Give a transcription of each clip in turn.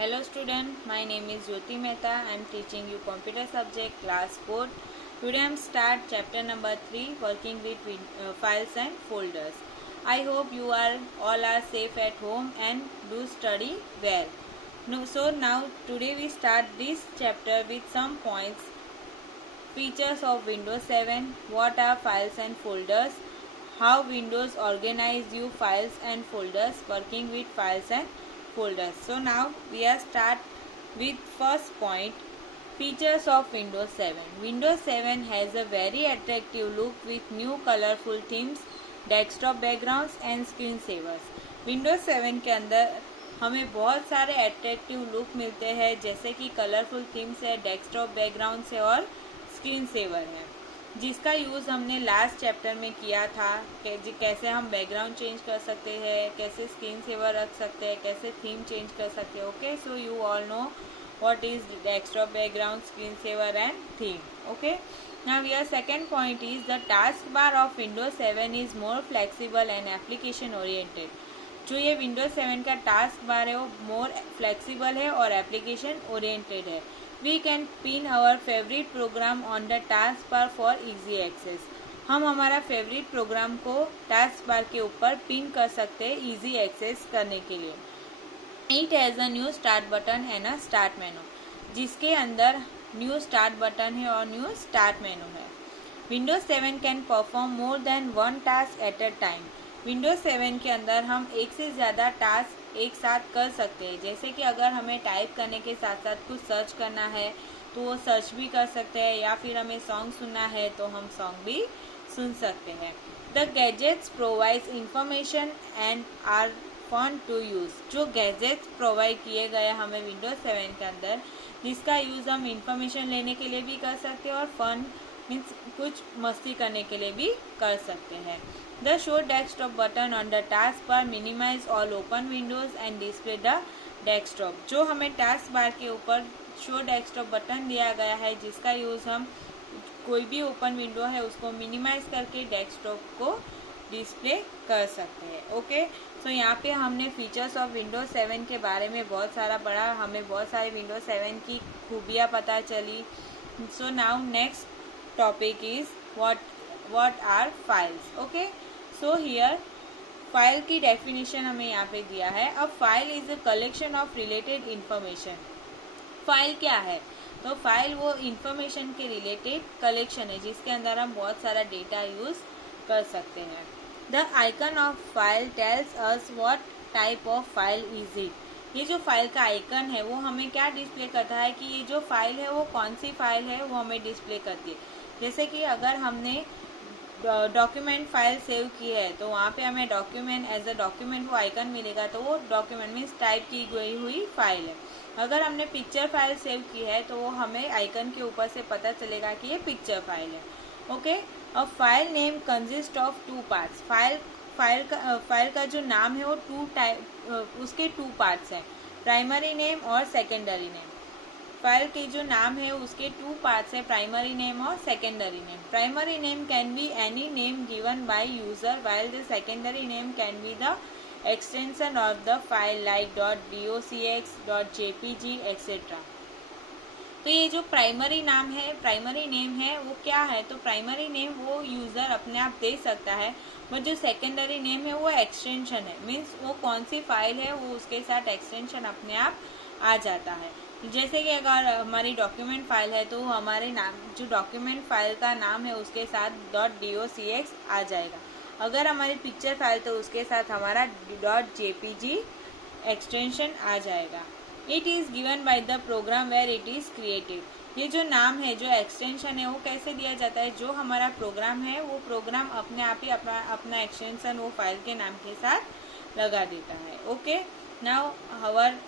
Hello student, my name is Jyoti Mehta. I am teaching you computer subject class 4. Today I am start chapter number 3 working with files and folders. I hope you are all are safe at home and do study well. So now today we start this chapter with some points. Features of Windows 7, what are files and folders, how Windows organize you files and folders, working with files and folders. So now we are start with first point, features of Windows 7. Windows 7 has a very attractive look with new colorful themes, desktop backgrounds and screen savers. Windows 7 के अंदर हमें बहुत सारे attractive look मिलते हैं, जैसे कि colourful themes है, डेस्कटॉप बैकग्राउंड्स है और स्क्रीन सेवर है, जिसका यूज़ हमने लास्ट चैप्टर में किया था. कैसे हम बैकग्राउंड चेंज कर सकते हैं, कैसे स्क्रीन सेवर रख सकते हैं, कैसे थीम चेंज कर सकते हैं. Okay, so you all know what is desktop background, screensaver and theme. Okay, now your second point is the taskbar of Windows 7 is more flexible and application oriented. जो ये Windows 7 का task bar है वो मोर flexible है और application oriented है. We can pin our favourite program on the task bar for easy access. हम हमारा फेवरेट प्रोग्राम को टास्क बार के ऊपर पिन कर सकते हैं इजी एक्सेस करने के लिए. It has a new start button and a start menu, जिसके अंदर न्यू स्टार्ट बटन है और न्यू स्टार्ट मेनू है. Windows 7 can perform more than one task at a time. Windows 7 के अंदर हम एक से ज़्यादा टास्क एक साथ कर सकते हैं. जैसे कि अगर हमें टाइप करने के साथ साथ कुछ सर्च करना है तो वो सर्च भी कर सकते हैं, या फिर हमें सॉन्ग सुनना है तो हम सॉन्ग भी सुन सकते हैं. The gadgets provides information and are fun to use. जो गैजेट्स प्रोवाइड किए गए हमें विंडोज 7 के अंदर, जिसका यूज़ हम इंफॉर्मेशन लेने के लिए भी कर सकते हैं और फन मीन्स कुछ मस्ती करने के लिए भी कर सकते हैं. The show desktop button on the task bar minimise all open windows and display the desktop. जो हमें टास्क बार के ऊपर शो डेस्कटॉप बटन दिया गया है, जिसका यूज़ हम कोई भी ओपन विंडो है उसको मिनिमाइज करके डेस्कटॉप को डिस्प्ले कर सकते हैं. ओके, सो यहाँ पे हमने फीचर्स ऑफ विंडोज 7 के बारे में बहुत सारा पढ़ा. हमें बहुत सारी विंडोज 7 की खूबियाँ पता चली. So now next topic is what are files. Okay, so here file की डेफिनेशन हमें यहाँ पे दिया है. A file is a collection of related information. File क्या है? तो फाइल वो इंफॉर्मेशन के रिलेटेड कलेक्शन है, जिसके अंदर हम बहुत सारा डेटा यूज़ कर सकते हैं. The icon of file tells us what type of file is it. ये जो फाइल का आइकन है वो हमें क्या डिस्प्ले करता है कि ये जो फाइल है वो कौन सी फाइल है, वो हमें डिस्प्ले करती है. जैसे कि अगर हमने डॉक्यूमेंट फाइल सेव की है तो वहाँ पे हमें डॉक्यूमेंट एज अ डॉक्यूमेंट वो आइकन मिलेगा, तो वो डॉक्यूमेंट मीन्स टाइप की गई हुई फाइल है. अगर हमने पिक्चर फाइल सेव की है तो वो हमें आइकन के ऊपर से पता चलेगा कि ये पिक्चर फाइल है. Okay, a file name consist of two parts. File का जो नाम है वो उसके टू पार्ट्स हैं, प्राइमरी नेम और सेकेंडरी नेम. फाइल के जो नाम है उसके टू पार्ट्स हैं, प्राइमरी नेम और secondary name. Primary name can be any name given by user, while the secondary name can be the extension of the file like .docx, .jpg etcetera. तो ये जो प्राइमरी नेम है वो क्या है? तो प्राइमरी नेम वो यूज़र अपने आप दे सकता है, बट जो सेकेंडरी नेम है वो एक्सटेंशन है. मीन्स वो कौन सी फाइल है वो उसके साथ एक्सटेंशन अपने आप आ जाता है. जैसे कि अगर हमारी डॉक्यूमेंट फाइल है तो हमारे नाम जो डॉक्यूमेंट फाइल का नाम है उसके साथ .docx आ जाएगा. अगर हमारी पिक्चर फाइल तो उसके साथ हमारा .jpg एक्सटेंशन आ जाएगा. It is given by the program where it is created. ये जो नाम है, जो एक्सटेंशन है वो कैसे दिया जाता है? जो हमारा प्रोग्राम है वो प्रोग्राम अपने आप ही अपना एक्सटेंशन वो फाइल के नाम के साथ लगा देता है. Okay, now hover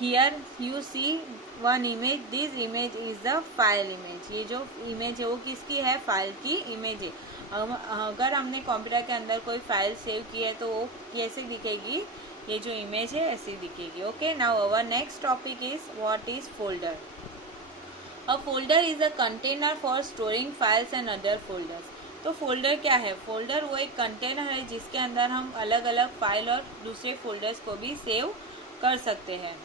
here you see one image. This image is the file image. ये जो इमेज है वो किसकी है? फाइल की इमेज है. अगर हमने कंप्यूटर के अंदर कोई फाइल सेव की है तो वो कैसे दिखेगी? ये जो इमेज है ऐसी दिखेगी. Okay, now our next topic is what is folder. A folder is a container for storing files and other folders. तो फोल्डर क्या है? फोल्डर वो एक कंटेनर है जिसके अंदर हम अलग अलग फाइल और दूसरे फोल्डर्स को भी सेव कर सकते हैं.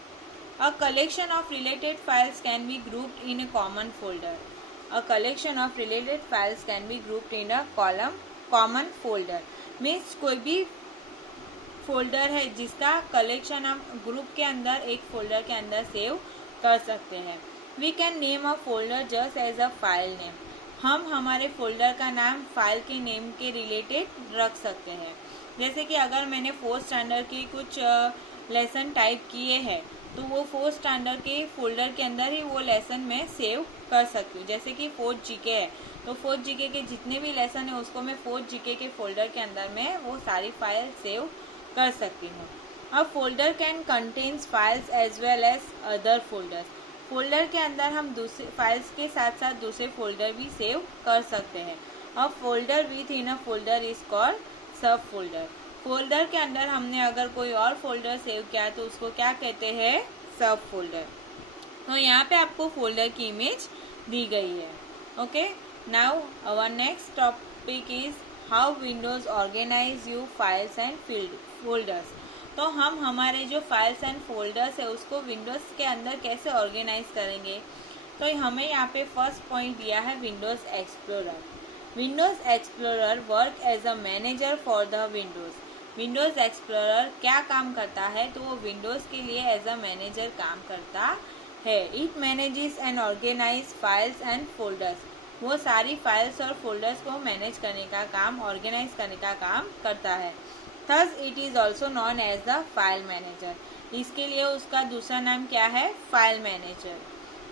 A collection of related files can be grouped in a common folder. A collection of related files can be grouped in a common folder. Means कोई भी फोल्डर है जिसका कलेक्शन हम ग्रुप के अंदर एक फोल्डर के अंदर सेव कर सकते हैं. We can name a folder just as a file name. हम हमारे फोल्डर का नाम फाइल के नेम के रिलेटेड रख सकते हैं. जैसे कि अगर मैंने 4th स्टैंडर्ड के कुछ लेसन टाइप किए हैं तो वो 4th स्टैंडर्ड के फोल्डर के अंदर ही वो लेसन मैं सेव कर सकती हूँ. जैसे कि 4th जीके है तो 4th जीके के जितने भी लेसन है उसको मैं 4th जीके के फोल्डर के अंदर में वो सारी फाइल सेव कर सकती हूँ. अब folder can contains files as well as other folders. Folder के अंदर हम दूसरे फाइल्स के साथ साथ दूसरे फोल्डर भी सेव कर सकते हैं. अब folder with in a folder is called सब फोल्डर. फोल्डर के अंदर हमने अगर कोई और फोल्डर सेव किया तो उसको क्या कहते हैं? सब फोल्डर. तो यहाँ पे आपको फोल्डर की इमेज दी गई है. Okay, now our next topic is how Windows organise you files and folders. तो हम हमारे जो फाइल्स एंड फोल्डर्स है उसको विंडोज के अंदर कैसे ऑर्गेनाइज करेंगे. तो हमें यहाँ पे फर्स्ट पॉइंट दिया है Windows Explorer. Windows Explorer work as a manager for the Windows. Windows Explorer क्या काम करता है? तो वो विंडोज के लिए एज अ मैनेजर काम करता है. It manages and organise files and folders. वो सारी फाइल्स और फोल्डर्स को मैनेज करने का काम, ऑर्गेनाइज करने का काम करता है. Thus it is also known as the file manager. इसके लिए उसका दूसरा नाम क्या है? File manager.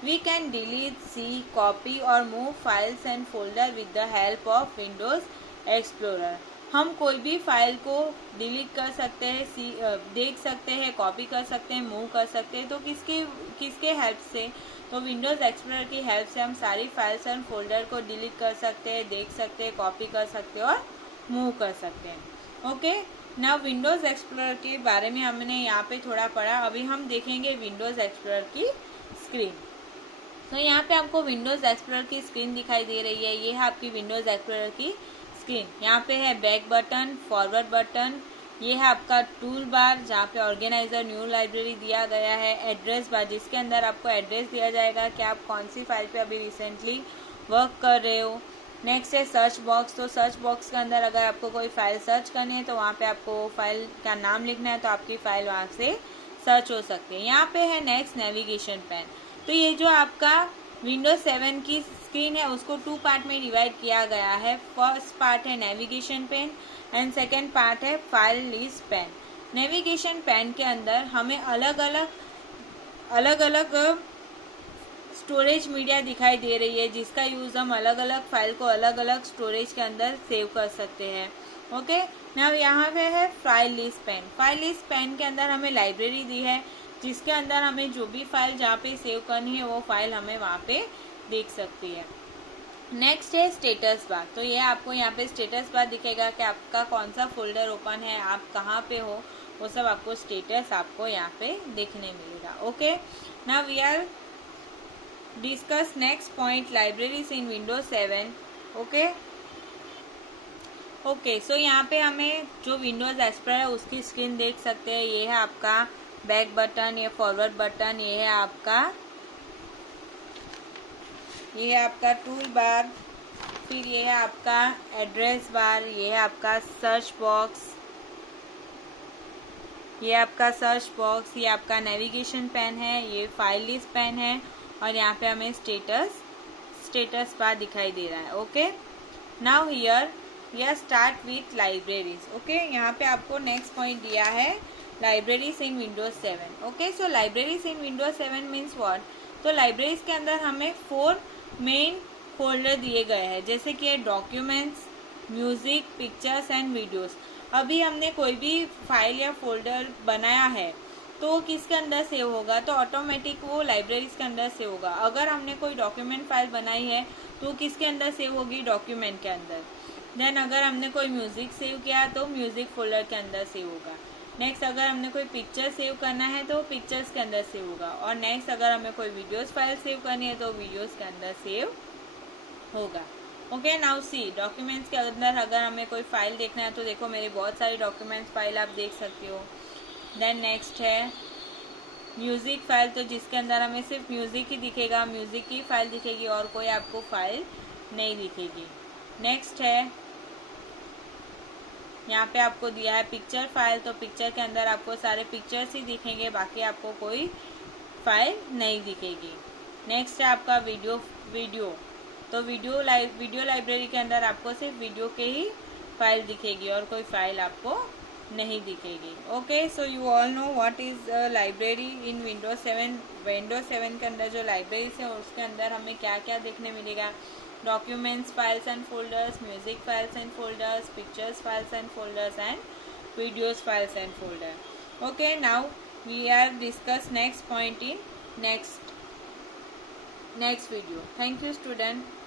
We can delete, see, copy or move files and folder with the help of Windows Explorer. हम कोई भी फाइल को डिलीट कर सकते हैं, देख सकते हैं, कॉपी कर सकते हैं, मूव कर सकते हैं. तो किसके हेल्प से? तो विंडोज़ एक्सप्लोरर की हेल्प से हम सारी फाइल्स एंड फोल्डर को डिलीट कर सकते हैं, देख सकते हैं, कॉपी कर सकते हैं और मूव कर सकते हैं. ओके, नाउ विंडोज़ एक्सप्लोरर के बारे में हमने यहाँ पे थोड़ा पढ़ा. अभी हम देखेंगे विंडोज़ एक्सप्लोरर की स्क्रीन. तो यहाँ पे आपको विंडोज़ एक्सप्लोरर की स्क्रीन दिखाई दे रही है. ये है आपकी विंडोज़ एक्सप्लोरर की स्क्रीन. यहाँ पे है बैक बटन, फॉरवर्ड बटन, ये है आपका टूल बार जहाँ पे ऑर्गेनाइजर, न्यू लाइब्रेरी दिया गया है. एड्रेस बार जिसके अंदर आपको एड्रेस दिया जाएगा कि आप कौन सी फाइल पे अभी रिसेंटली वर्क कर रहे हो. नेक्स्ट है सर्च बॉक्स. तो सर्च बॉक्स के अंदर अगर आपको कोई फाइल सर्च करनी है तो वहाँ पे आपको फाइल का नाम लिखना है तो आपकी फाइल वहाँ से सर्च हो सकती है. यहाँ पे है नेक्स्ट नेविगेशन पैन. तो ये जो आपका विंडोज 7 की स्क्रीन है उसको 2 पार्ट में डिवाइड किया गया है. फर्स्ट पार्ट है navigation pane and second part है file list pane. Navigation pane के अंदर हमें अलग अलग स्टोरेज मीडिया दिखाई दे रही है जिसका यूज़ हम अलग अलग फाइल को अलग अलग स्टोरेज के अंदर सेव कर सकते हैं. ओके, नाउ यहाँ पे है file list pane. File list pane के अंदर हमें लाइब्रेरी दी है जिसके अंदर हमें जो भी फाइल जहाँ पे सेव करनी है वो फाइल हमें वहाँ पे देख सकती है. नेक्स्ट है स्टेटस बार. तो ये आपको यहाँ पे स्टेटस बार दिखेगा कि आपका कौन सा फोल्डर ओपन है, आप कहाँ पे हो, वो सब आपको स्टेटस आपको यहाँ पे देखने मिलेगा. Okay, now we are discuss next point libraries in Windows 7. Okay, so यहाँ पे हमें जो विंडोज एक्सप्लोरर है उसकी स्क्रीन देख सकते हैं. ये है आपका बैक बटन, ये फॉरवर्ड बटन, ये है आपका टूल बार, फिर ये है आपका एड्रेस बार, ये है आपका सर्च बॉक्स, ये आपका सर्च बॉक्स, ये आपका नेविगेशन पेन है, ये फाइल लिस्ट पेन है और यहाँ पे हमें स्टेटस बार दिखाई दे रहा है. Okay, now here start with libraries. Okay, यहाँ पे आपको नेक्स्ट पॉइंट दिया है libraries in Windows 7. Okay, so libraries in Windows 7 means what? तो लाइब्रेरीज के अंदर हमें 4 मेन फोल्डर दिए गए हैं जैसे कि documents, music, pictures and videos. अभी हमने कोई भी फाइल या फोल्डर बनाया है तो किसके अंदर सेव होगा? तो ऑटोमेटिक वो लाइब्रेरीज के अंदर सेव होगा. अगर हमने कोई डॉक्यूमेंट फाइल बनाई है तो किसके अंदर सेव होगी? डॉक्यूमेंट के अंदर. देन अगर हमने कोई म्यूजिक सेव किया तो म्यूजिक फोल्डर के अंदर सेव होगा. नेक्स्ट अगर हमने कोई पिक्चर सेव करना है तो पिक्चर्स के अंदर सेव होगा. और नेक्स्ट अगर हमें कोई वीडियोस फाइल सेव करनी है तो वीडियोस के अंदर सेव होगा. ओके, नाउ सी डॉक्यूमेंट्स के अंदर अगर हमें कोई फाइल देखना है तो देखो मेरे बहुत सारी डॉक्यूमेंट्स फाइल आप देख सकते हो. देन नेक्स्ट है म्यूज़िक फाइल, तो जिसके अंदर हमें सिर्फ म्यूज़िक ही दिखेगा, म्यूज़िक की फाइल दिखेगी और कोई आपको फाइल नहीं दिखेगी। नेक्स्ट है, यहाँ पे आपको दिया है पिक्चर फाइल, तो पिक्चर के अंदर आपको सारे पिक्चर्स ही दिखेंगे, बाकी आपको कोई फाइल नहीं दिखेगी। नेक्स्ट है आपका वीडियो, तो वीडियो लाइब्रेरी के अंदर आपको सिर्फ वीडियो के ही फाइल दिखेगी और कोई फाइल आपको नहीं दिखेगी। Okay, so you all know what is library in Windows 7। Windows 7 के अंदर जो लाइब्रेरी है उसके अंदर हमें क्या क्या देखने मिलेगा, documents files and folders, music files and folders, pictures files and folders and videos files and folder. Okay, now we are discuss next point in next video. Thank you student.